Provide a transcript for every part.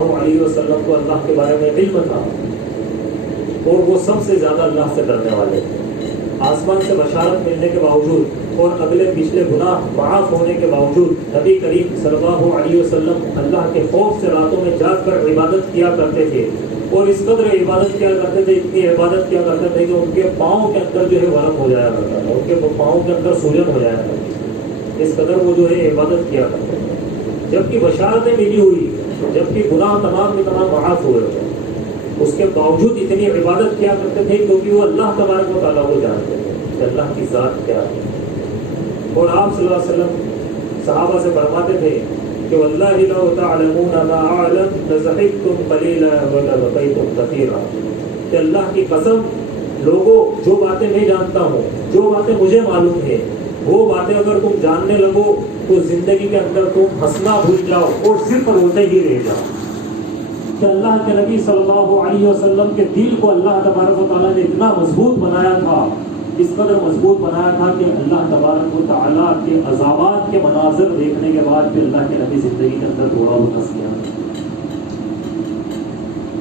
علیہ وسلم کو اللہ کے بارے میں علم تھا اور وہ سب سے زیادہ اللہ سے ڈرنے والے تھے. آسمان سے بشارت ملنے کے باوجود اور اگلے پچھلے گناہ معاف ہونے کے باوجود نبی کریم صلی اللہ علیہ وسلم اللہ کے خوف سے راتوں میں جاگ کر عبادت کیا کرتے تھے. اور اس قدر عبادت کیا کرتے تھے، اتنی عبادت کیا کرتے تھے کہ ان کے پاؤں کے اندر جو ہے ورم ہو جایا کرتا تھا، ان کے پاؤں کے اندر سوجن ہو جایا کرتا تھا. اس قدر وہ جو ہے عبادت کیا کرتے تھے، جبکہ بشارتیں ملی ہوئی، جبکہ گناہ تمام کے تمام معاف ہوئے ہوئے، اس کے باوجود اتنی عبادت کیا کرتے تھے کیونکہ وہ اللہ تبارک و تعالیٰ کو جانتے تھے کہ اللہ کی ذات کیا ہے. اور آپ صلی اللہ علیہ وسلم صحابہ سے فرماتے تھے کہ واللہ لو تعلمون ما اعلم لضحکتم قلیلا ولبکیتم کثیرا، کہ اللہ کی قسم لوگوں جو باتیں میں جانتا ہوں، جو باتیں مجھے معلوم ہیں، وہ باتیں اگر تم جاننے لگو تو زندگی کے اندر تم ہنسنا بھول جاؤ اور صرف روتے ہی رہ جاؤ. کہ اللہ کے نبی صلی اللہ علیہ وسلم کے دل کو اللہ تبارک و تعالیٰ نے اتنا مضبوط بنایا تھا، اس قدر مضبوط بنایا تھا کہ اللہ تبارک و تعالیٰ کے عذابات کے مناظر دیکھنے کے بعد بھی اللہ کے نبی زندگی کے اندر تھوڑا وہ ہنس گیا.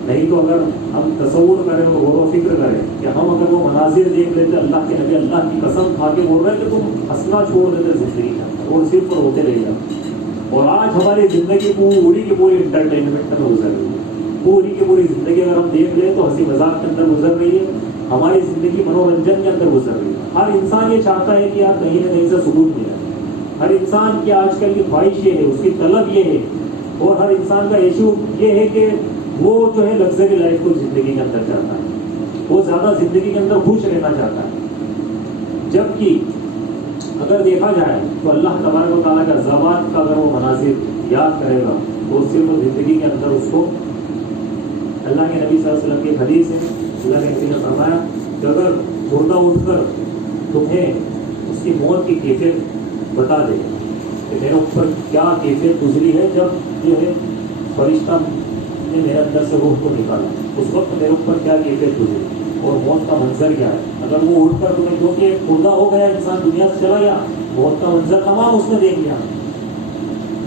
نہیں تو اگر ہم تصور کریں اور غور و فکر کریں کہ ہم اگر وہ مناظر دیکھ لیتے، اللہ کے نبی اللہ کی قسم کھا کے بول رہے کہ تم ہنسنا چھوڑ دیتے زندگی کا اور صرف روتے رہ جاتے. اور آج ہماری زندگی پوری کی پوری انٹرٹینمنٹ میں گزر رہی ہے، پوری کی پوری زندگی اگر ہم دیکھ لیں تو ہنسی مذاق کے اندر گزر رہی ہے، ہماری زندگی منورنجن کے اندر گزر رہی ہے. ہر انسان یہ چاہتا ہے کہ یار کہیں نہ کہیں سے سکون ملے. ہر انسان کی آج کل کی خواہش یہ ہے، اس کی طلب یہ ہے، اور ہر انسان کا ایشو یہ ہے کہ وہ جو ہے لگژری لائف کو زندگی کے اندر چاہتا ہے، وہ زیادہ زندگی کے اندر خوش رہنا چاہتا ہے. جبکہ اگر دیکھا جائے تو اللہ تبارک و تعالیٰ کا زبان کا اگر وہ مناظر یاد کرے گا تو صرف زندگی کے اندر اس کو اللہ کے نبی صلی اللہ علیہ وسلم کی حدیث ہے، اللہ کے نبی نے فرمایا کہ اگر مردہ اٹھ کر تمہیں اس کی موت کی کیفیت بتا دے کہ میرے اوپر کیا کیفیت گزری ہے جب جو ہے فرشتہ نے میرے اندر سے روح کو نکالا، اس وقت میرے اوپر کیا کیفیت گزری اور موت کا منظر کیا ہے. اگر وہ اٹھ کر تمہیں، کیونکہ مردہ ہو گیا انسان، دنیا سے چلا گیا، موت کا منظر تمام اس نے دیکھ لیا.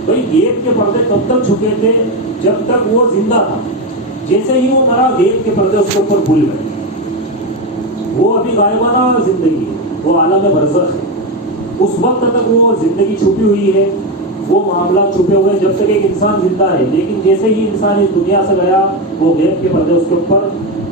بھائی غیب کے پردے کب تک چھپے تھے؟ جب تک وہ زندہ تھا. جیسے ہی وہ مرا غیب کے پردے اس کے اوپر کھل گئے. وہ ابھی غائبانہ زندگی ہے، وہ عالم برزخ ہے. اس وقت تک وہ زندگی چھپی ہوئی ہے، وہ معاملات چھپے ہوئے جب تک ایک انسان زندہ ہے. لیکن جیسے ہی انسان اس دنیا سے گیا وہ غیب کے پردے اس کے اوپر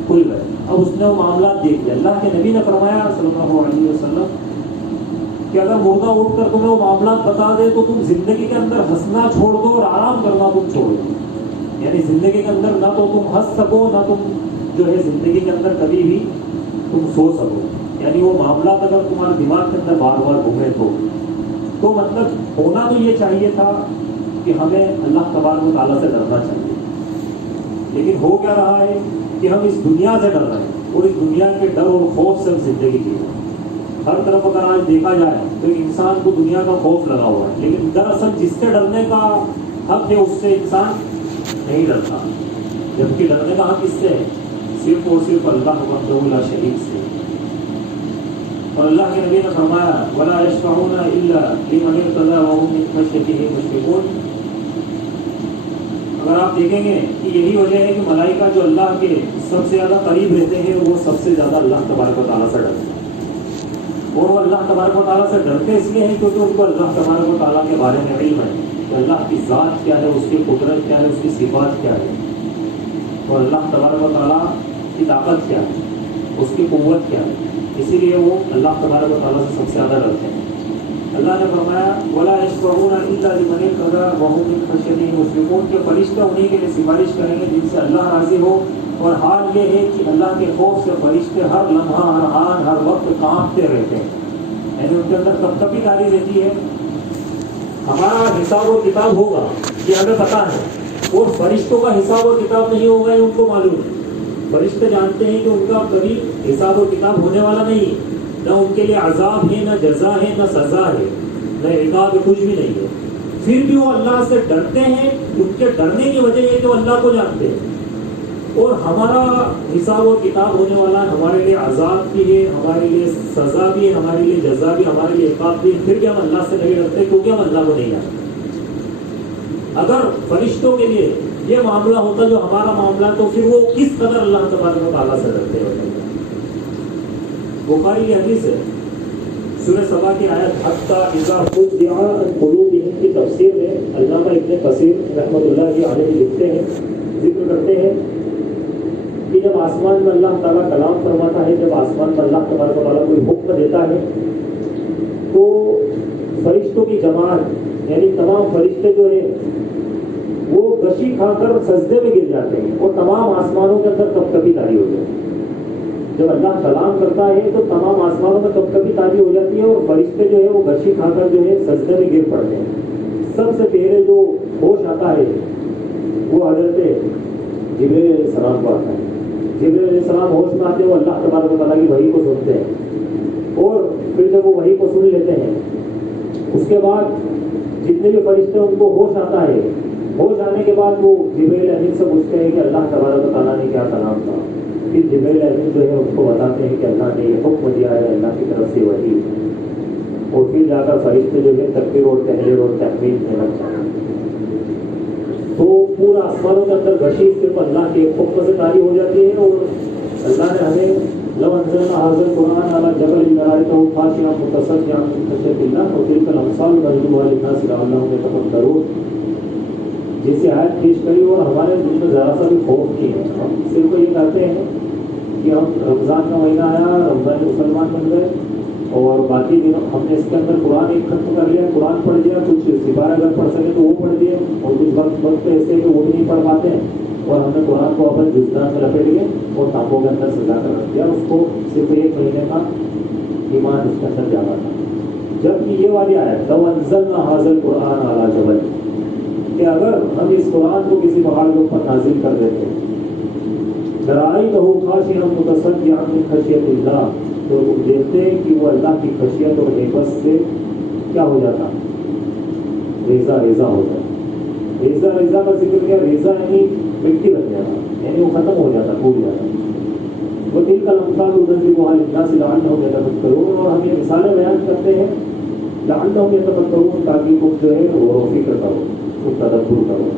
کھل گئے. اب اس نے وہ معاملات دیکھ لیا. اللہ کے نبی نے فرمایا صلی اللہ علیہ وسلم کہ اگر مردہ اٹھ کر تمہیں وہ معاملات بتا دے تو تم زندگی کے اندر ہنسنا چھوڑ دو اور آرام کرنا تم چھوڑ دو. یعنی زندگی کے اندر نہ تو تم ہنس سکو، نہ تم جو ہے زندگی کے اندر کبھی بھی تم سو سکو. یعنی وہ معاملات اگر تمہارے دماغ کے اندر بار بار گھومے تو مطلب ہونا تو یہ چاہیے تھا کہ ہمیں اللہ تبارک و تعالیٰ سے ڈرنا چاہیے. لیکن ہو کیا رہا ہے کہ ہم اس دنیا سے ڈر رہے ہیں اور اس دنیا کے ڈر اور خوف سے زندگی کی ہے. ہر طرف اگر آج دیکھا جائے تو انسان کو دنیا کا خوف لگا ہوا ہے، لیکن دراصل جس سے ڈرنے کا حق ہے اس سے انسان نہیں ڈرتا. جبکہ ڈرنے کا حق کس سے ہے؟ صرف اور صرف اللہ وحدہ لا شریک سے. اور اللہ کے نبی نے فرمایا وَلَا يَشْفَعُونَ إِلَّا لِمَنِ ارْتَضَىٰ وَهُمْ مِنْ خَشْيَتِهِ مُشْفِقُونَ. اگر آپ دیکھیں گے کہ یہی وجہ ہے کہ ملائکہ جو اللہ کے سب سے زیادہ قریب رہتے ہیں وہ سب سے زیادہ اللہ تبارک و تعالیٰ سے ڈرتے ہیں. اور وہ اللہ تبارک و تعالیٰ سے ڈرتے اس لیے ہیں کیونکہ ان کو اللہ تبارک و تعالیٰ کے بارے میں علم ہے کہ اللہ کی ذات کیا ہے، اس کی قدرت کیا ہے، اس کی صفات کیا ہے، اور اللہ تبارک و تعالیٰ کی طاقت کیا ہے، اس کی قوت کیا ہے. اسی لیے وہ اللہ تبارک و تعالیٰ سے سب سے زیادہ ڈرتے ہیں. اللہ نے فرمایا وَلَا يَشْفَعُونَ إِلَّا لِمَنِ ارْتَضَىٰ وَهُمْ مِنْ خَشْيَتِهِ مُشْفِقُونَ. کہ فرشتے انہیں کے لیے سفارش کریں گے جن سے اللہ راضی ہو. اور حال یہ ہے کہ اللہ کے خوف سے فرشتے ہر لمحہ، ہر آن، ہر وقت کانپتے رہتے ہیں. یعنی ان کے اندر کب تک تاری رہتی ہے. ہمارا حساب و کتاب ہوگا یہ ہمیں پتہ ہے، اور فرشتوں کا حساب و کتاب نہیں ہوگا یہ ان کو معلوم ہے. فرشتے جانتے ہیں کہ ان کا کبھی حساب و کتاب ہونے والا نہیں، نہ ان کے لیے عذاب ہے، نہ جزا ہے، نہ سزا ہے، نہ عقاب ہے، کچھ بھی نہیں ہے. پھر بھی وہ اللہ سے ڈرتے ہیں. ان کے ڈرنے کی وجہ یہ کہ وہ اللہ کو جانتے ہیں. اور ہمارا حساب و کتاب ہونے والا ہے، ہمارے لیے عذاب بھی ہے، ہمارے لیے سزا بھی ہے، ہمارے لیے جزا بھی، ہمارے لیے عقاب بھی ہے. پھر بھی ہم اللہ سے نہیں ڈرتے کیونکہ ہم اللہ کو نہیں جانتے. اگر فرشتوں کے لیے یہ معاملہ ہوتا جو ہمارا معاملہ تو پھر وہ کس قدر اللہ تبارک و تعالیٰ سے ڈرتے ہیں. بخاری کی حدیث ہے سورہ سبا کی آیت حتی اذا فزع عن قلوبهم کی تفسیر میں علامہ ابن کثیر رحمۃ اللہ علیہ لکھتے ہیں، ذکر کرتے ہیں کہ جب آسمان میں اللہ تعالیٰ کلام فرماتا ہے، جب آسمان میں اللہ تبارک و تعالیٰ کوئی حکم دیتا ہے تو فرشتوں کی جماعت یعنی تمام فرشتے جو ہیں وہ غشی کھا کر سجدے میں گر جاتے ہیں اور تمام آسمانوں کے اندر کب کبھی تاری ہو جاتی ہے. جب اللہ کلام کرتا ہے تو تمام آسمانوں میں کب کبھی تاری ہو جاتی ہے اور فرشتے جو ہے وہ غشی کھا کر جو ہے سجدے میں گر پڑتے ہیں. سب سے پہلے جو ہوش آتا ہے وہ حضرت جبریل علیہ السلام کو آتا ہے. جبریل علیہ السلام ہوش میں آتے ہیں، وہ اللہ تبارک و تعالیٰ کی وحی کو سنتے ہیں اور پھر جب وہ وحی کو سن لیتے ہیں اس کے بعد جتنے بھی فرشتے ان کو ہوش آتا ہے. ہوش آنے کے بعد وہ جبریل امین سے پوچھتے ہیں کہ اللہ تبارک و تعالیٰ نے کیا کلام کہا. پھر جبریل امین جو ہے اس کو بتاتے ہیں کہ اللہ نے یہ حکم دیا ہے، اللہ کی طرف سے وحی. اور پھر جا کر فرشتے جو ہے تکبیر اور تحلیل اور تحمید میں لگتا ہے. تو پورا آسمانوں کے اندر غشی صرف اللہ کے حکم سے تاری ہو جاتی ہے. اور اللہ نے ہمیں لو انزلنا هذا القرآن على جبل لرأيته خاشعا متصدعا من خشية الله وتلك الأمثال نضربها للناس لعلهم يتفكرون. جسے آیت پیش کری اور ہمارے دل میں ذرا سا بھی خوف نہیں ہے. ہم صرف یہ کہتے ہیں کہ ہم رمضان کا مہینہ آیا، رمضان مسلمان بن گئے اور باقی دنوں ہم نے اس کے اندر قرآن ایک ختم کر لیا، قرآن پڑھ دیا، کچھ سپارہ اگر پڑھ سکے تو وہ پڑھ دیے اور کچھ وقت ایسے کہ وہ بھی نہیں پڑھ پاتے ہیں اور ہم نے قرآن کو اپنے جزدان میں لپیٹ لیے اور تانبوں کے اندر سجا کر رکھ دیا. اس کو صرف ایک مہینے کا ایمان اس کے اندر جانا تھا. جبکہ یہ والی آیت لو انزلنا هذا القرآن على جبل کہ اگر ہم اس قرآن کو کسی پہاڑ کے اوپر نازل کر دیتے لرأيته خاشعا متصدعا من خشية الله تو تم دیکھتے ہیں کہ وہ اللہ کی خشیت اور ہیبت سے کیا ہو جاتا، ریزہ ریزہ ہو جاتا. ریزہ ریزہ کا ذکر کیا؟ ریزہ یعنی مٹی بن جاتا، یعنی وہ ختم ہو جاتا، ٹوٹ جاتا. وتلك الأمثال نضربها للناس لعلهم يتفكرون. اور ہم یہ مثالیں بیان کرتے ہیں لعلهم يتفكرون تاکہ تم جو ہے غور و فکر کرو، تم تدبر کرو.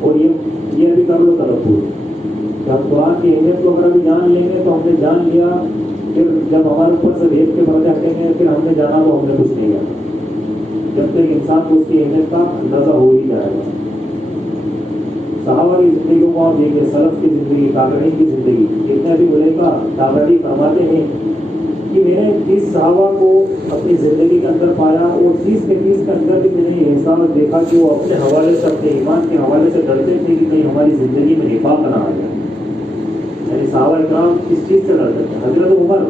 اور یہ بھی کر لو تدبر کہ ہم قرآن کی اہمیت کو اگر ابھی جان لیں گے تو ہم نے جان لیا، پھر جب ہمارے اوپر سے بھیج کے پردے ہٹیں گے پھر ہم نے جانا تو ہم نے کچھ نہیں جانا. جب تک انسان کو اس کی اہمیت کا اندازہ ہو ہی جائے گا. صحابہ کی زندگیوں کو آپ دیکھیں، سلف کی زندگی، تابعین کی زندگی. ابن ابی ملیکہ تابعی فرماتے ہیں کہ میں نے 30 صحابہ کو اپنی زندگی کے اندر پایا اور 30 کے اندر بھی میں نے یہ احساس دیکھا کہ وہ اپنے حوالے سے، اپنے ایمان کے حوالے سے ڈرتے تھے کہ کہیں ہماری زندگی میں نفاق نہ آ جائے. یعنی صحابہ اکرام کس چیز سے ڈرتے تھے؟ حضرت عمر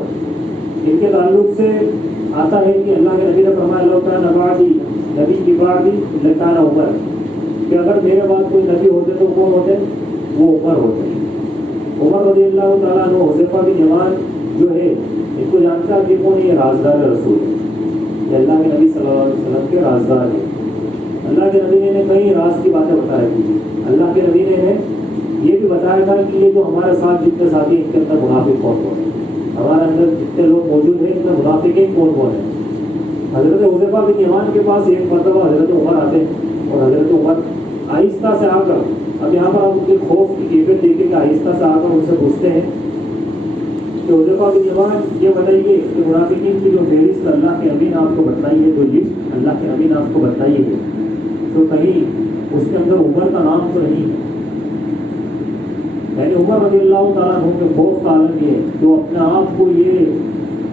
ان کے تعلق سے آتا ہے کہ اللہ کے نبی نے فرمایا لو کان بعدی نبی کی بعدی لکان عمر کہ اگر میرے بعد کوئی نبی ہوتے تو کون ہوتے؟ وہ عمر ہوتے. عمر رضی اللہ تعالیٰ عنہ حذیفہ بن یمان جو ہے ان کو جانتا کہ کون ہے؟ یہ رازدار رسول ہے، یہ اللہ کے نبی صلی اللہ علیہ وسلم کے رازدار ہیں. اللہ کے نبی نے کئی راز کی باتیں بتائی تھی. اللہ کے نبی نے یہ بھی بتایا تھا کہ یہ جو ہمارے ساتھ جتنے ساتھی ان کے اندر منافق کون کون ہے، ہمارے اندر جتنے لوگ موجود ہیں ان میں منافقین کون کون ہیں. حضرت حذیفہ بن یمان کے پاس ایک مرتبہ حضرت عمر آتے ہیں اور حضرت عمر آہستہ سے آ کر، اب یہاں پر آپ ان کے خوف کی کیفیت دیکھیں کہ آہستہ سے آ کر ان سے پوچھتے ہیں کہ حذیفہ بن یمان یہ بتائیے کہ منافقین کی جو فہرست اللہ کے نبی نے آپ کو بتائی ہے، جو لسٹ اللہ کے نبی نے آپ کو بتائی ہے، تو کہیں اس کے اندر عمر کا نام تو نہیں ہے. یعنی عمر رضی اللہ تعالیٰ عنہ کے خوف کا عالم یہ جو اپنے آپ کو یہ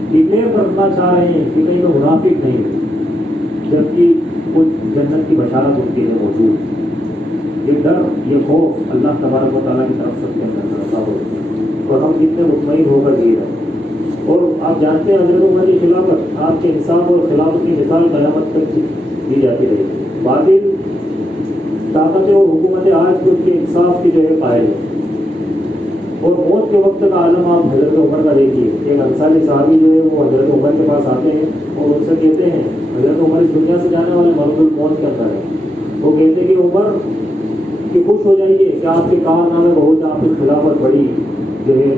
ڈکلیئر کرنا چاہ رہے ہیں کہ کہیں وہ منافق نہیں ہے، جبکہ کچھ جنت کی بشارت ان کے لیے موجود ہے. یہ ڈر، یہ خوف اللہ تبارک و تعالیٰ کی طرف سے رکھا ہو اور ہم کتنے مطمئن ہو کر جی رہے ہیں. اور آپ جانتے ہیں حضرت عمر کی خلافت، آپ کے انصاف اور خلافت کی مثال قیامت تک دی جاتی رہے گی. باطل طاقتیں اور حکومتیں آج بھی ان کے انصاف کی جو ہے قائل ہے. اور موت کے وقت کا عالم آپ حضرت عمر کا دیکھیے. ایک انصاری صحابی جو ہے وہ حضرت عمر کے پاس آتے ہیں اور ان سے کہتے ہیں، حضرت عمر اس دنیا سے جانے والے مرد الموت کے اندر ہے. وہ کہتے ہیں کہ عمر کہ خوش ہو جائیے کہ آپ کے کارنامے بہت، آپ کی خلافت بڑی جو ہے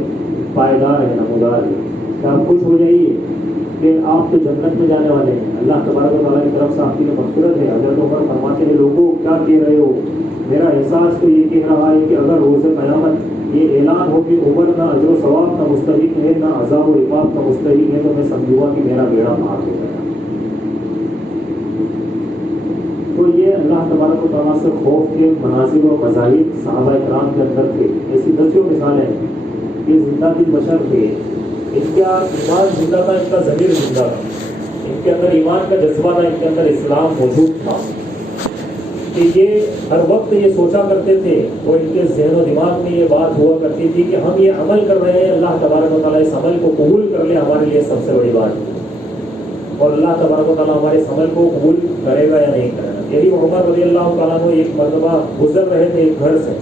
پائیدار ہے، نمودار ہے، کہ آپ خوش ہو جائیے کہ آپ تو جنت میں جانے والے ہیں، اللہ تبارک و تعالیٰ کی طرف سے آپ کی مغفرت ہے۔ حضرت عمر فرماتے ہیں لوگوں کیا کہہ رہے ہو، میرا احساس تو یہ کہہ رہا ہے کہ اگر روز قیامت یہ اعلان ہو کہ عمر نہ اجر و ثواب کا مستحق ہے نہ عذاب و عقاب کا مستحق ہے، تو میں سمجھوں گا کہ میرا بیڑا پار ہو گیا۔ تو یہ اللہ تبارک و تعالیٰ سے خوف کے مناظر و مظاہر صحابہ کرام کے اندر تھے۔ ایسی دسیوں مثالیں ہیں کہ زندہ کی بشر تھے، ان کا ایمان زندہ تھا، ان کا ضمیر زندہ تھا، ان کے اندر ایمان کا جذبہ تھا، ان کے اندر اسلام موجود تھا کہ یہ ہر وقت یہ سوچا کرتے تھے اور ان کے ذہن و دماغ میں یہ بات ہوا کرتی تھی کہ ہم یہ عمل کر رہے ہیں، اللہ تبارک و تعالیٰ اس عمل کو قبول کر لے، ہمارے لیے سب سے بڑی بات ہے، اور اللہ تبارک و تعالیٰ ہمارے اس عمل کو قبول کرے گا یا نہیں کرے گا۔ یعنی عمر رضی اللہ تعالیٰ عنہ ایک مرتبہ گزر رہے تھے ایک گھر سے،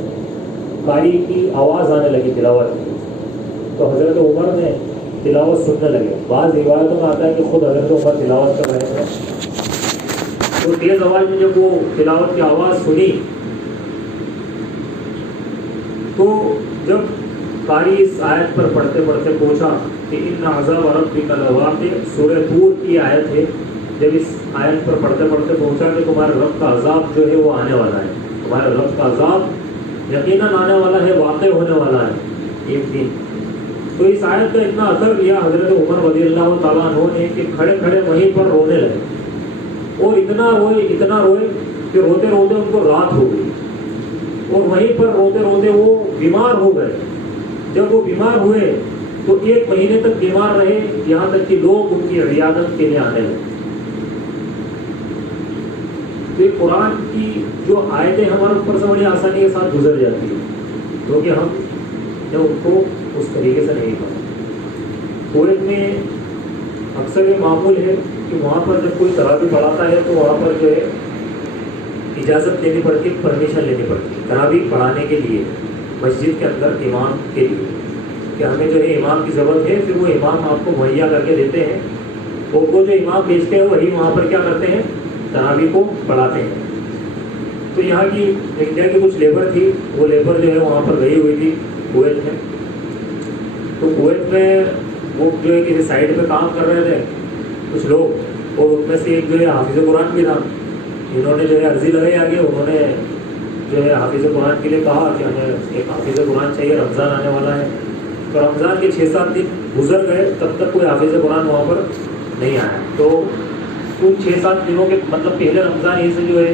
قاری کی آواز آنے لگی تلاوت کی، تو حضرت عمر نے تلاوت سننے لگے۔ بعض روایتوں میں آتا ہے کہ خود حضرت عمر تلاوت کر رہے تھے، تو تیز آواز میں جب وہ تلاوت کی آواز سنی تو جب قاری اس آیت پر پڑھتے پڑھتے پوچھا کہ ان عذاب ربک لواقع، سورہ طور کی آیت ہے، جب اس آیت پر پڑھتے پڑھتے پوچھا کہ تمہارے رب کا عذاب جو ہے وہ آنے والا ہے، تمہارے رب کا عذاب یقیناً آنے والا ہے، واقع ہونے والا ہے ایک دن، تو اس آیت کا اتنا اثر لیا حضرت عمر رضی اللہ تعالیٰ عنہ نے کہ کھڑے کھڑے وہیں پر رونے لگے، اور اتنا روئے کہ روتے روتے ان کو رات ہو گئی، اور وہیں پر روتے روتے وہ بیمار ہو گئے۔ جب وہ بیمار ہوئے تو 1 مہینے تک بیمار رہے، یہاں تک کہ لوگ ان کی عیادت کے لیے آنے لگے۔ تو یہ قرآن کی جو آیتیں ہمارے اوپر سے بڑی آسانی کے ساتھ گزر جاتی ہیں، کیونکہ ہم نے ان کو اس طریقے سے نہیں پڑھا۔ کویت میں اکثر یہ معمول ہے کہ وہاں پر جب کوئی تراویح پڑھاتا ہے تو وہاں پر جو ہے اجازت لینی پڑتی ہے، پرمیشن لینی پڑتی ہے تراویح پڑھانے کے لیے مسجد کے اندر امام کے لیے، کہ ہمیں جو ہے امام کی ضرورت ہے، پھر وہ امام آپ کو مہیا کر کے دیتے ہیں، اور وہ جو امام بھیجتے ہیں وہی وہاں پر کیا کرتے ہیں، تراویح کو پڑھاتے ہیں۔ تو یہاں کی انڈیا کی کچھ لیبر تھی، وہ لیبر جو ہے وہاں پر گئی ہوئی تھی کویت میں، تو کویت میں وہ جو ہے کسی سائڈ پہ کام کر رہے تھے کچھ لوگ، اور ان میں سے ایک جو ہے حافظ قرآن بھی تھا، انہوں نے جو ہے عرضی لگائی آگے، انہوں نے جو ہے حافظ قرآن کے لیے کہا کہ ہمیں ایک حافظ قرآن چاہیے، رمضان آنے والا ہے۔ تو رمضان کے 6-7 دن گزر گئے، تب تک کوئی حافظ قرآن وہاں پر نہیں آیا، تو ان 6-7 دنوں کے مطلب پہلے رمضان ہی سے جو ہے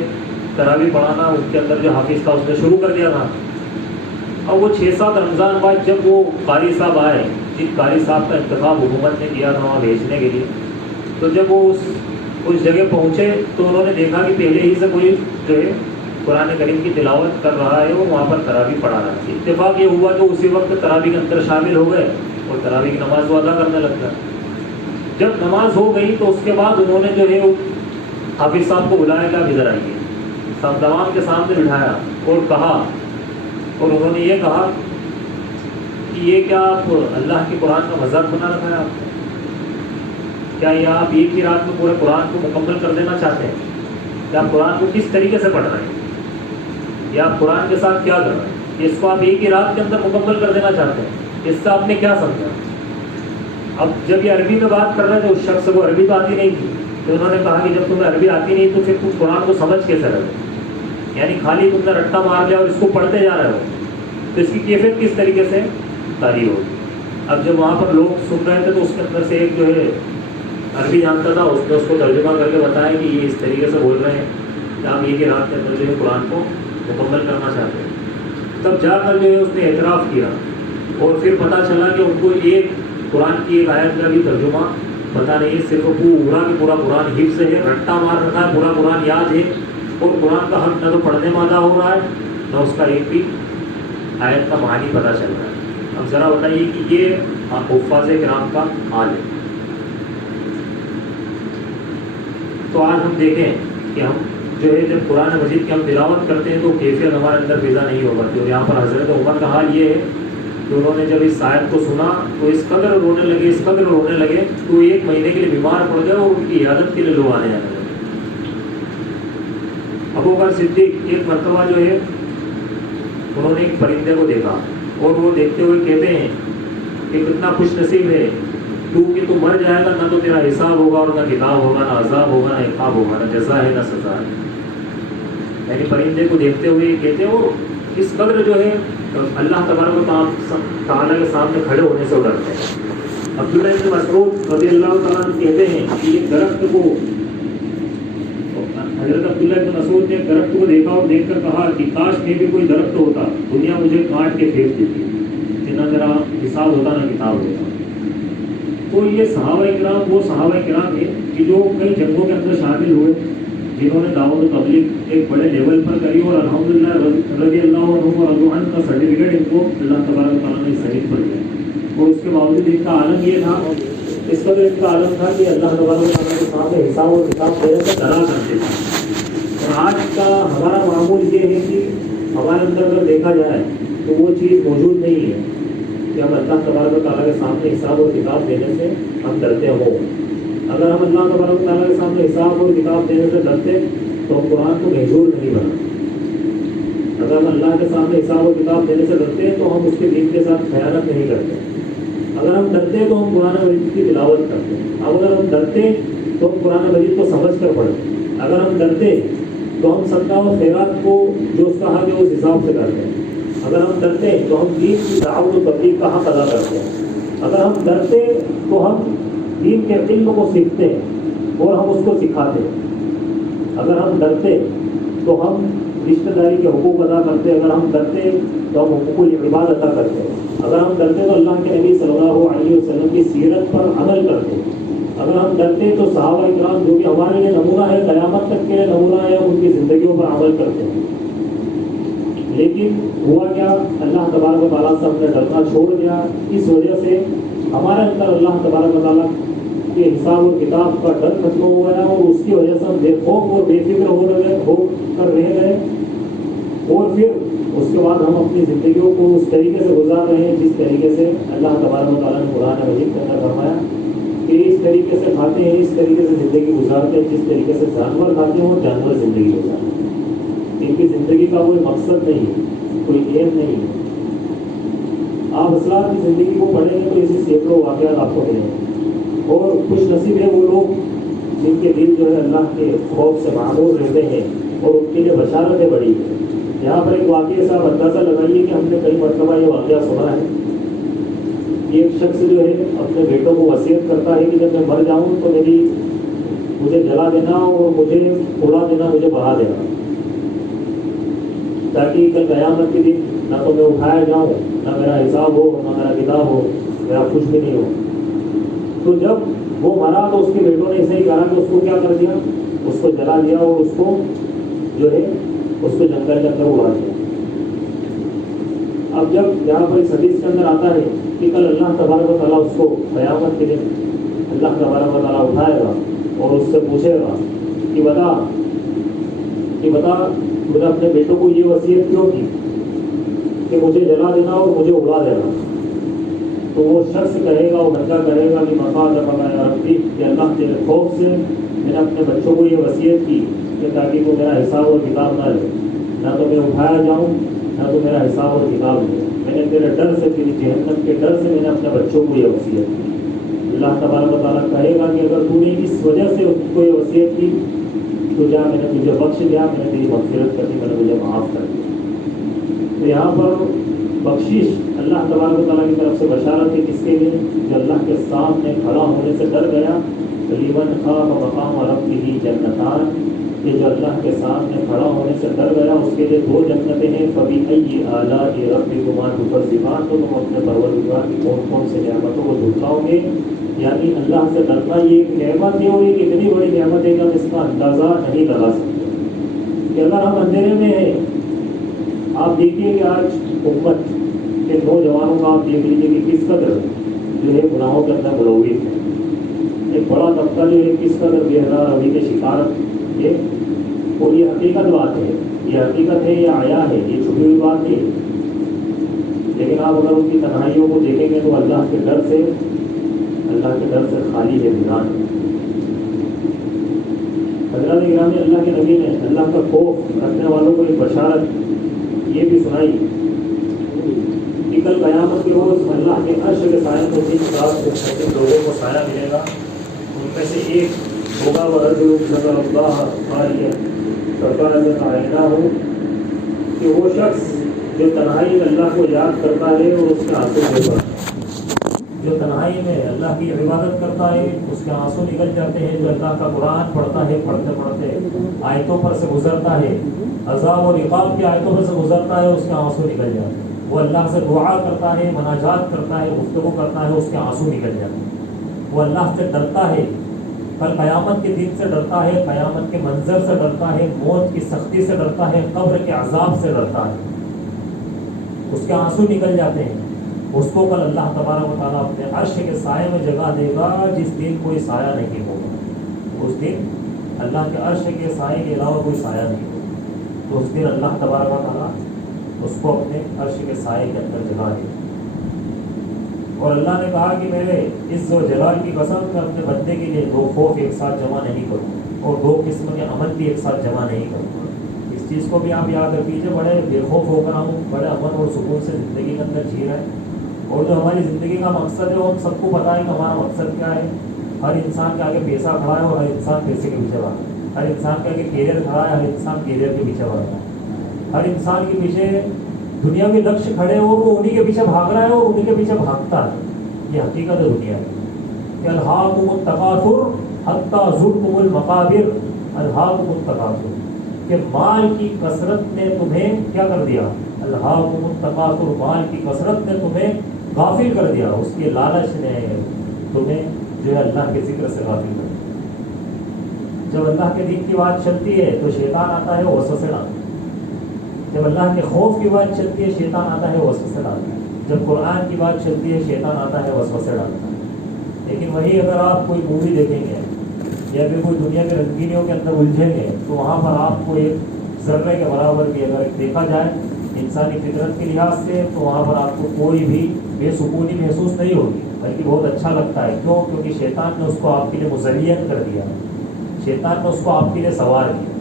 تراویح پڑھانا ان کے اندر جو حافظ تھا اس نے شروع کر دیا تھا۔ اور وہ 6-7 رمضان بعد جب وہ قاری صاحب آئے، جن قاری صاحب کا انتخاب حکومت نے کیا تھا وہاں بھیجنے کے لیے، تو جب وہ اس جگہ پہنچے تو انہوں نے دیکھا کہ پہلے ہی سے کوئی جو ہے قرآن کریم کی تلاوت کر رہا ہے، وہ وہاں پر تراویح پڑھا رہا ہے۔ اتفاق یہ ہوا کہ اسی وقت تراویح کے اندر شامل ہو گئے اور تراویح کی نماز وہ ادا کرنے لگ گئے۔ جب نماز ہو گئی تو اس کے بعد انہوں نے جو ہے حافظ صاحب کو بلایا کہ آپ ادھر آئیے، سب تمام کے سامنے بٹھایا اور کہا، اور انہوں نے یہ کہا کہ یہ کیا آپ اللہ کے قرآن کا مذاق بنا رکھا ہے آپ نے؟ کیا یہ آپ ایک ہی رات میں پورے قرآن کو مکمل کر دینا چاہتے ہیں؟ کہ آپ قرآن کو کس طریقے سے پڑھ رہے ہیں، یا آپ قرآن کے ساتھ کیا کر رہے ہیں؟ اس کو آپ ایک ہی رات کے اندر مکمل کر دینا چاہتے ہیں؟ اس سے آپ نے کیا سمجھا؟ اب جب یہ عربی میں بات کر رہے تھے اس شخص کو عربی تو آتی نہیں تھی، تو انہوں نے کہا کہ جب تمہیں عربی آتی نہیں تو پھر تم قرآن کو سمجھ کیسے رہے؟ یعنی خالی تم نے رٹا مار لیا اور اس کو پڑھتے جا رہے ہو، تو اس کی کیفیت کس طریقے سے طاری ہوگی؟ اب جب وہاں پر لوگ سن رہے تھے تو اس کے اندر سے ایک جو ہے عربی جانتا تھا، اس نے اس کو ترجمہ کر کے بتایا کہ یہ اس طریقے سے بول رہے ہیں کہ آپ ایک ہی رات کے اندر جو ہے قرآن کو مکمل کرنا چاہتے ہیں۔ تب جا کر جو ہے اس نے اعتراف کیا، اور پھر پتہ چلا کہ ان کو ایک قرآن کی ایک آیت کا بھی ترجمہ پتہ نہیں، صرف پورا کہ پورا قرآن حفظ ہے، رٹا مار رکھا ہے، پورا قرآن یاد ہے، اور قرآن کا حق نہ تو پڑھنے میں ادا ہو رہا ہے نہ اس کا ایک بھی آیت کا معنی پتہ چل رہا ہے۔ اب ذرا بتائیے کہ یہ حفاظ کرام کا حال ہے۔ تو آج ہم دیکھیں کہ ہم جو ہے جب قرآن مجید کی ہم تلاوت کرتے ہیں تو کیفیت ہمارے اندر پیدا نہیں ہو پاتی، اور یہاں پر حضرت عمر کا حال یہ ہے کہ انہوں نے جب اس آیت کو سنا تو اس قدر رونے لگے تو 1 مہینے کے لیے بیمار پڑ گئے، اور ان کی عیادت کے لیے لوگ آنے جانے لگے۔ ابوبکر صدیق ایک مرتبہ جو ہے انہوں نے ایک پرندے کو دیکھا، اور وہ دیکھتے ہوئے کہتے ہیں کہ کتنا خوش نصیب ہے کیونکہ تو مر جائے گا، نہ تو تیرا حساب ہوگا اور نہ کتاب ہوگا، نہ عذاب ہوگا، نہ عقاب ہوگا، نہ جزا ہے نہ سزا ہے۔ یعنی پرندے کو دیکھتے ہوئے یہ کہتے ہیں وہ اس قدر جو ہے اللہ تبارک و تعالیٰ کے سامنے کھڑے ہونے سے ڈرتے ہیں۔ عبداللہ بن مسعود رضی اللہ تعالیٰ عنہ کہتے ہیں کہ یہ درخت کو، حضرت عبداللہ بن مسعود نے درخت کو دیکھا اور دیکھ کر کہا کہ کاش میں بھی کوئی درخت ہوتا، دنیا مجھے کاٹ کے پھینک دیتی کہ نہ میرا حساب ہوتا نہ کتاب ہوتا۔ تو یہ صحابہ کرام وہ صحابہ کرام ہیں کہ جو کئی جنگوں کے اندر شامل ہوئے، جنہوں نے دعوت و تبلیغ ایک بڑے لیول پر کری، اور الحمدللہ رضی اللہ عنہ و رضوا عنہ کا سرٹیفکیٹ ان کو اللہ تبارک و تعالیٰ نے شہید پر دیا۔ اور اس کے باوجود ان کا عالم یہ تھا، اس قدر ان کا عالم تھا کہ اللہ تبارک و تعالیٰ کے سامنے حساب اور کتاب دینے سے ڈرا کرتے تھے۔ اور آج کا ہمارا معمول یہ ہے کہ ہمارے اندر اگر دیکھا جائے تو وہ چیز موجود نہیں ہے کہ ہم اللہ تبارک و تعالیٰ کے سامنے حساب اور کتاب دینے سے ہم ڈرتے ہوں۔ اگر ہم اللہ تبارک و تعالیٰ کے سامنے حساب اور کتاب دینے سے ڈرتے تو ہم قرآن کو محجور نہیں بنا۔ اگر ہم اللہ کے سامنے حساب اور کتاب دینے سے ڈرتے تو ہم اس کے دین کے ساتھ خیانت نہیں کرتے۔ اگر ہم ڈرتے تو ہم قرآن مجید کی تلاوت کرتے۔ اب اگر ہم ڈرتے تو ہم قرآن مجید کو سمجھ کر پڑھتے۔ اگر ہم ڈرتے تو ہم صدقہ و خیرات کو جو اس کا حق ہے اس حساب سے کرتے ہیں۔ اگر ہم ڈرتے تو ہم دین کی دعوت و تبلیغ کا حق ادا کرتے ہیں۔ اگر ہم ڈرتے تو ہم دین کے علم کو سیکھتے ہیں اور ہم اس کو سکھاتے ہیں۔ اگر ہم ڈرتے تو ہم رشتہ داری کے حقوق ادا کرتے، اگر ہم ڈرتے تو ہم حقوق العباد ادا کرتے، اگر ہم ڈرتے تو اللہ کے نبی صلی اللہ علیہ وسلم کی سیرت پر عمل کرتے، اگر ہم ڈرتے تو صحابہ کرام جو کہ ہمارے لیے نمونہ ہے، قیامت تک کے لیے نمونہ ہے، ان کی زندگیوں پر عمل کرتے ہیں۔ لیکن ہوا کیا، اللہ تبارک و تعالیٰ سے ہم نے ڈرنا چھوڑ دیا۔ اس وجہ سے ہمارے اندر اللہ تبارک و تعالیٰ کے حساب اور کتاب کا ڈر ختم ہو گیا، اور اس کی وجہ سے ہم بے خوف اور بے فکر ہو کر رہ گئے، اور پھر اس کے بعد ہم اپنی زندگیوں کو اس طریقے سے گزار رہے ہیں جس طریقے سے اللہ تبارک و تعالیٰ نے قرآن مجید کے اندر فرمایا کہ اس طریقے سے کھاتے ہیں، اس طریقے سے زندگی گزارتے ہیں، جس طریقے سے جانور کھاتے ہیں اور جانور زندگی گزارتے ہیں۔ ان کی زندگی کا کوئی مقصد نہیں ہے، کوئی ایم نہیں ہے۔ آپ اسلام کی زندگی کو پڑھیں گے تو اسی سینکڑوں واقعات آپ کو ملیں گے، اور خوش نصیب ہے وہ لوگ جن کے دل جو ہے اللہ کے خوف سے معمور رہتے ہیں اور ان کے لیے بشارتیں بڑی ہیں۔ یہاں پر ایک واقعے سے آپ اندازہ لگائیے کہ ہم نے کئی مرتبہ یہ واقعہ سنا ہے۔ ایک شخص جو ہے اپنے بیٹوں کو وصیت کرتا ہے کہ جب میں مر جاؤں تو مجھے جلا دینا اور مجھے اڑا دینا، مجھے بہا دینا، تاکہ کل قیامت کے دن نہ تو میں اٹھایا جاؤں، نہ میرا حساب ہو، نہ میرا کتاب ہو، میرا کچھ بھی نہیں ہو۔ تو جب وہ مرا تو اس کے بیٹوں نے ایسے ہی کہا کہ اس کو کیا کر دیا، اس کو جلا دیا اور اس کو جو ہے اس کو جنگل کے اندر اڑا دیا۔ اب جب یہاں پر اس حدیث کے اندر آتا ہے کہ کل اللہ تبارک و تعالیٰ اس کو قیامت کے دن اللہ تبارک و تعالیٰ اٹھائے گا اور اس سے پوچھے گا کہ بتا مجھے اپنے بیٹوں کو یہ وصیت کیوں کی کہ مجھے جلا دینا اور مجھے اڑا دینا، تو وہ شخص کہے گا، وہ بچہ کہے گا کہ مفاد یا ربی، کہ اللہ تیرے خوف سے میں نے اپنے بچوں کو یہ وصیت کی کہ تاکہ وہ میرا حساب اور کتاب نہ لے، نہ تو میں اٹھایا جاؤں نہ تو میرا حساب اور کتاب لے، میں نے تیرے ڈر سے، تیری جہنم کے ڈر سے میں نے اپنے بچوں کو یہ وصیت کی۔ اللہ تبارک و تعالیٰ کہے گا کہ اگر تو نے اس وجہ سے اس کو یہ وصیت کی تو جا، میں نے تجھے بخش دیا، میں نے تیری مغفرت کر دی، میں نے تجھے معاف کر دیا۔ تو یہاں پر بخشش اللہ تبارک و تعالیٰ کی طرف سے بشارت ہے کس کے لیے، جو اللہ کے سامنے کھڑا ہونے سے ڈر گیا۔ لمن خاف مقام ربہ جنتان، کہ جو اللہ کے سامنے کھڑا ہونے سے ڈر گیا اس کے لیے دو جنتیں ہیں۔ فبأي آلاء ربكما تكذبان، تو تم اپنے پروردگار کی کون کون سے نعمتوں کو جھٹلاؤ گے۔ یعنی اللہ سے ڈرنا یہ ایک نعمت ہے، اور ایک اتنی بڑی نعمت ہے کہ ہم اس کا اندازہ نہیں لگا سکتے۔ کہ اگر ہم اندھیرے میں ہیں، آپ دیکھیے کہ آج امت کے نوجوانوں کا آپ دیکھ لیجیے کہ کس قدر جو ہے گناہوں کے اندر ملوث ہے۔ ایک بڑا طبقہ جو ہے کس قدر بے حیا روی کے شکار ہے، اور یہ حقیقت بات ہے، یہ حقیقت ہے، یہ آیا ہے، یہ چھپی ہوئی بات نہیں۔ لیکن آپ اگر ان کی تنہائیوں کو دیکھیں گے تو اللہ کے ڈر سے خالی ہے، ویران ہے۔ حضرات گرامی، اللہ کے نبی نے اللہ کا خوف رکھنے والوں کو ایک بشارت یہ بھی سنائی کہ کل قیامت کے روز اللہ کے عرش کے سائے کو جن لوگوں کو سایہ ملے گا ان میں سے ایک ہوگا وہ ذکر اللہ آئینہ ہو کہ وہ شخص جو تنہائی میں اللہ کو یاد کرتا ہے اور اس کے آنسو ہوگا، جو تنہائی میں اللہ کی عبادت کرتا ہے اس کے آنسو نکل جاتے ہیں، جو اللہ کا قرآن پڑھتا ہے، پڑھتے پڑھتے آیتوں پر سے گزرتا ہے، عذاب اور عقاب کی آیتوں پر سے گزرتا ہے، اس کے آنسو نکل جاتے ہیں، وہ اللہ سے دعا کرتا ہے، مناجات کرتا ہے، گفتگو کرتا ہے، اس کے آنسو نکل جاتے ہیں، وہ اللہ سے ڈرتا ہے، کل قیامت کے دن سے ڈرتا ہے، قیامت کے منظر سے ڈرتا ہے، موت کی سختی سے ڈرتا ہے، قبر کے عذاب سے ڈرتا ہے، اس کے آنسو نکل جاتے ہیں، اس کو کل اللہ تبارک و تعالیٰ اپنے عرش کے سائے میں جگہ دے گا جس دن کوئی سایہ نہیں ہوگا، اس دن اللہ کے عرش کے سائے کے علاوہ کوئی سایہ نہیں ہوگا، تو اس دن اللہ تبارک و تعالیٰ اس کو اپنے عرش کے سائے کے اندر جگہ دے گا۔ اور اللہ نے کہا کہ میں عز و جلال کی قسم میں اپنے بندے کے لیے دو خوف ایک ساتھ جمع نہیں کروں اور دو قسم کے امن بھی ایک ساتھ جمع نہیں کروں۔ اس چیز کو بھی آپ یاد رکھ لیجیے، بڑے بے خوف ہو کر ہم بڑے امن اور سکون سے زندگی کے اندر جی رہے ہیں، اور جو ہماری زندگی کا مقصد ہے وہ ہم سب کو پتہ ہے کہ ہمارا مقصد کیا ہے۔ ہر انسان کے آگے پیسہ کھڑا ہے اور ہر انسان پیسے کے پیچھے بھاگ رہا ہے، ہر انسان کے آگے کیریئر کھڑا ہے، ہر انسان کیریئر کے پیچھے بھاگ رہا ہے، ہر انسان کے پیچھے دنیا کے لکش کھڑے ہو وہ انہی کے پیچھے بھاگ رہا ہے اور انہی کے پیچھے بھاگتا ہے۔ یہ حقیقت ہے دنیا کی کہ الہاکم التکاثر حتی زرتم المقابر، الہاکم التکاثر کہ مال کی کثرت نے تمہیں کیا کر دیا، الہاکم التکاثر مال کی کثرت نے تمہیں غافل کر دیا، اس کے لالچ نے تمہیں جو ہے اللہ کے ذکر سے غافل کر دیا۔ جب اللہ کے دین کی بات چلتی ہے تو شیطان آتا ہے وسوسے ڈالتا ہے، جب اللہ کے خوف کی بات چلتی ہے شیطان آتا ہے وسوسے ڈالتا ہے، جب قرآن کی بات چلتی ہے شیطان آتا ہے وسوسے ڈالتا ہے۔ لیکن وہی اگر آپ کوئی مووی دیکھیں گے یا پھر کوئی دنیا کے رنگینیوں کے اندر الجھیں گے تو وہاں پر آپ کو ایک ذرے کے برابر بھی اگر دیکھا جائے انسانی فطرت کے لحاظ سے تو وہاں پر آپ کو کوئی بھی بے سکونی محسوس نہیں ہوگی، بلکہ بہت اچھا لگتا ہے۔ کیوں؟ کیونکہ شیطان نے اس کو آپ کے لیے مزین کر دیا، شیطان نے اس کو آپ کے لیے سوار کیا۔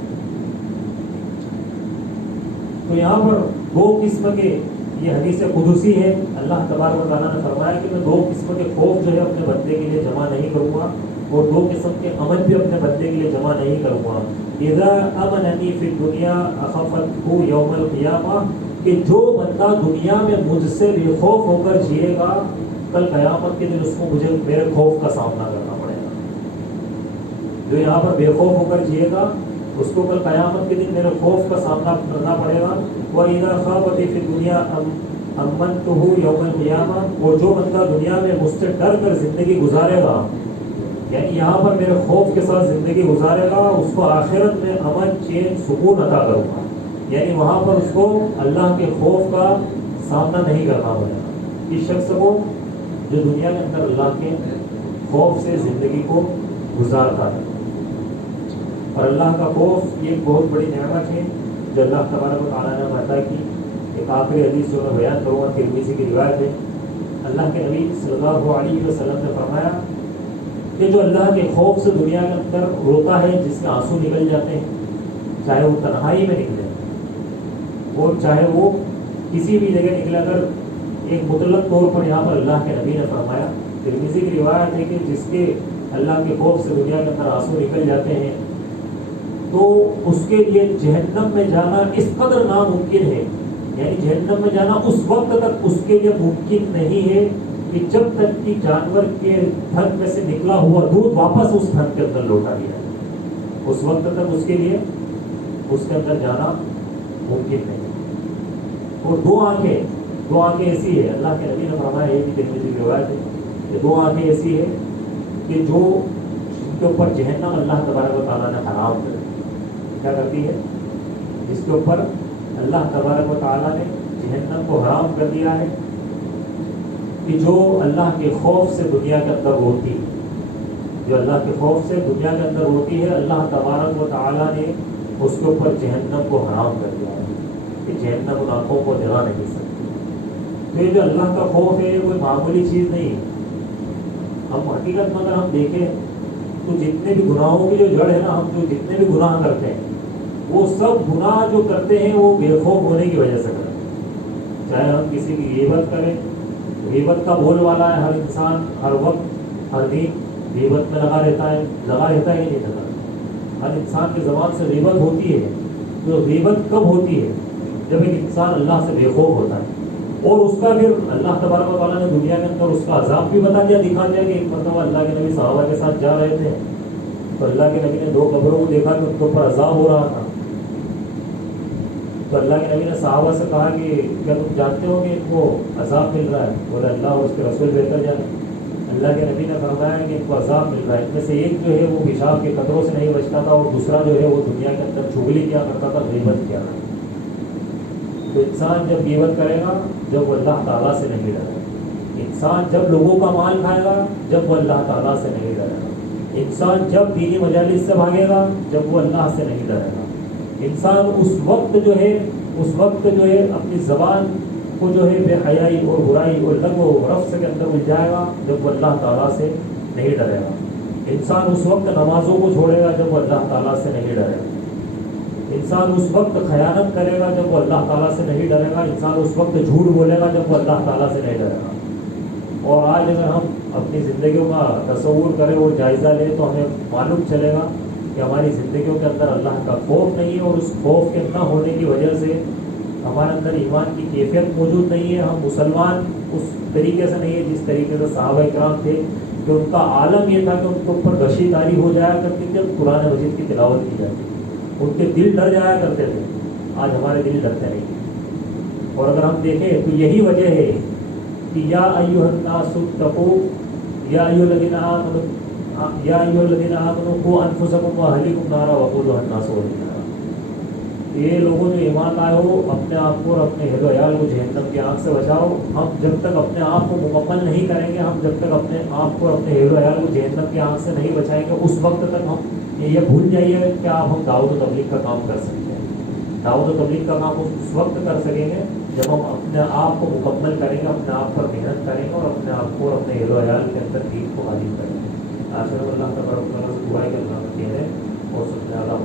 تو یہاں پر دو قسم کے، یہ حدیث قدسی ہے، اللہ تبارک و تعالیٰ نے فرمایا کہ میں دو قسم کے خوف جو ہے اپنے بندے کے لیے جمع نہیں کروں گا اور دو قسم کے امن بھی اپنے بندے کے لیے جمع نہیں کروں گا۔ اذا امننی فی الدنیا اخفتہ یوم القیامہ کہ جو بندہ دنیا میں مجھ سے بے خوف ہو کر جیے گا کل قیامت کے دن اس کو مجھے میرے خوف کا سامنا کرنا پڑے گا۔ جو یہاں پر بے خوف ہو کر جیے گا اس کو کل قیامت کے دن میرے خوف کا سامنا کرنا پڑے گا۔ وَإِذَا خَافَتِ فِي الدُّنْيَا أَمَّنْتُهُ يَوْمَ الْقِيَامَةِ اور جو بندہ دنیا میں مجھ سے ڈر کر زندگی گزارے گا، یعنی یہاں پر میرے خوف کے ساتھ زندگی گزارے گا، اس کو آخرت میں امن چین سکون عطا کروں گا، یعنی وہاں پر اس کو اللہ کے خوف کا سامنا نہیں کرنا پڑے گا۔ اس شخص کو جو دنیا کے اندر اللہ کے خوف سے زندگی کو گزارتا ہے، اور اللہ کا خوف یہ ایک بہت بڑی نعمت ہے جو اللہ تبارک و تعالیٰ نے عطا کی۔ ایک آخری حدیث جو میں بیان کروں گا ترمذی کی روایت ہے، اللہ کے نبی صلی اللہ علیہ وسلم نے فرمایا کہ جو اللہ کے خوف سے دنیا کے اندر روتا ہے، جس کے آنسو نکل جاتے ہیں، چاہے وہ تنہائی میں نکلے اور چاہے وہ کسی بھی جگہ نکلے، اگر ایک مطلق طور پر یہاں پر اللہ کے نبی نے فرمایا، ترمذی کی روایت ہے کہ جس کے اللہ کے خوف سے دنیا کے اندر آنسو نکل جاتے ہیں تو اس کے لیے جہنم میں جانا اس قدر ناممکن ہے، یعنی جہنم میں جانا اس وقت تک اس کے لیے ممکن نہیں ہے کہ جب تک کہ جانور کے تھن میں سے نکلا ہوا دودھ واپس اس تھن کے اندر لوٹا دیا جائے، اس وقت تک اس کے لیے اس کے اندر جانا ممکن نہیں۔ اور دو آنکھیں ایسی ہے، اللہ کے نبی نے فرمایا، یہ بھی ترمذی کی روایت ہے کہ دو آنکھیں ایسی ہے کہ جو ان کے اوپر جہنم اللہ تبارک و تعالیٰ نے حرام کر کیا کرتی ہے، جس کے اوپر اللہ تبارک و تعالیٰ نے جہنم کو حرام کر دیا ہے، کہ جو اللہ کے خوف سے دنیا کے اندر روتی ہے، جو اللہ کے خوف سے دنیا کے اندر روتی ہے، اللہ تبارک و تعالیٰ نے اس کے اوپر جہنم کو حرام کر دیا ہے کہ جہنم ان آنکھوں کو جلا نہیں سکتی۔ تو یہ جو اللہ کا خوف ہے یہ کوئی معمولی چیز نہیں ہے۔ ہم حقیقت میں اگر ہم دیکھیں تو جتنے بھی گناہوں کی جو جڑ ہے نا، ہم جو جتنے بھی گناہ کرتے ہیں وہ سب گناہ جو کرتے ہیں وہ بے خوف ہونے کی وجہ سے کرتے ہیں۔ چاہے ہم کسی کی غیبت کریں، غیبت کا بول والا ہے ہر انسان، ہر وقت ہر دن غیبت میں لگا رہتا ہے ہی نہیں لگا. ہر انسان کی زبان سے غیبت ہوتی ہے. جو غیبت کب ہوتی ہے؟ جب ایک انسان اللہ سے بے خوف ہوتا ہے. اور اس کا پھر اللہ تبارک و تعالیٰ نے دنیا کے اندر اس کا عذاب بھی بتا دیا، دکھا دیا کہ ایک مرتبہ اللہ کے نبی صحابہ کے ساتھ جا رہے تھے تو اللہ کے نبی نے 2 قبروں کو دیکھا کہ ان کے اوپر عذاب ہو رہا تھا. تو اللہ کے نبی نے صحابہ سے کہا کہ کیا تم جانتے ہو کہ ان کو عذاب مل رہا ہے؟ بولے اللہ اور اس کے رسول بہتر جانے. اللہ کے نبی نے فرمایا کہ ان کو عذاب مل رہا ہے. ان میں سے ایک جو ہے وہ پیشاب کے قطروں سے نہیں بچتا تھا، اور دوسرا جو ہے وہ دنیا کے اندر چغلی کیا کرتا تھا، غیبت کیا کرتا. تو انسان جب غیبت کرے گا جب وہ اللہ تعالیٰ سے نہیں ڈرے گا. انسان جب لوگوں کا مال کھائے گا جب وہ اللہ تعالیٰ سے نہیں ڈرے گا. انسان جب دینی مجالس سے بھاگے گا جب وہ اللہ سے نہیں ڈرے گا. انسان اس وقت جو ہے اپنی زبان کو جو ہے بے حیائی اور برائی اور لغو و رفث کے اندر الجھائے گا جب وہ اللہ تعالیٰ سے نہیں ڈرے گا. انسان اس وقت نمازوں کو چھوڑے گا جب وہ اللہ تعالیٰ سے نہیں ڈرے گا. انسان اس وقت خیانت کرے گا جب وہ اللہ تعالیٰ سے نہیں ڈرے گا. انسان اس وقت جھوٹ بولے گا جب وہ اللہ تعالیٰ سے نہیں ڈرے گا. اور آج اگر ہم اپنی زندگیوں کا تصور کریں اور جائزہ لیں تو ہمیں معلوم چلے گا کہ ہماری زندگیوں کے اندر اللہ کا خوف نہیں ہے، اور اس خوف کے نہ ہونے کی وجہ سے ہمارے اندر ایمان کی کیفیت موجود نہیں ہے. ہم مسلمان اس طریقے سے نہیں ہے جس طریقے سے صحابہ کرام تھے کہ ان کا عالم یہ تھا کہ ان کے اوپر غشی طاری ہو جایا کرتی تھی، قرآن مجید کی تلاوت کی جاتی تھی، ان کے دل ڈر جایا کرتے تھے. آج ہمارے دل ڈرتے نہیں. اور اگر ہم دیکھیں تو یہی وجہ ہے کہ یا ایھا الناس اتقوا یا ایھا الذین آمنوا قوا انفسکم واہلیکم نارا وقودها الناس والحجارہ. یہ لوگوں جو ایمان لائے ہو اپنے آپ کو اور اپنے اہل و عیال کو جہنم کی آگ سے بچاؤ. ہم جب تک اپنے آپ کو مکمل نہیں کریں گے، ہم جب تک اپنے آپ کو اور اپنے اہل و عیال کو جہنم کی آگ سے نہیں بچائیں گے، اس وقت تک ہم یہ بھول جائیے کہ آپ ہم دعوت و تبلیغ کا کام کر سکتے ہیں. دعوت و تبلیغ کا کام اس وقت کر سکیں گے جب ہم اپنے آپ کو مکمل کریں گے، اپنے آپ پر محنت کریں گے اور اپنے آپ کو اور اپنے اہل و عیال کے اندر دین کو حاضر کریں گے. آخر اللہ تبارک و تعالیٰ سے دعا ہے کہ اللہ کا خیر ہے اور سب سے زیادہ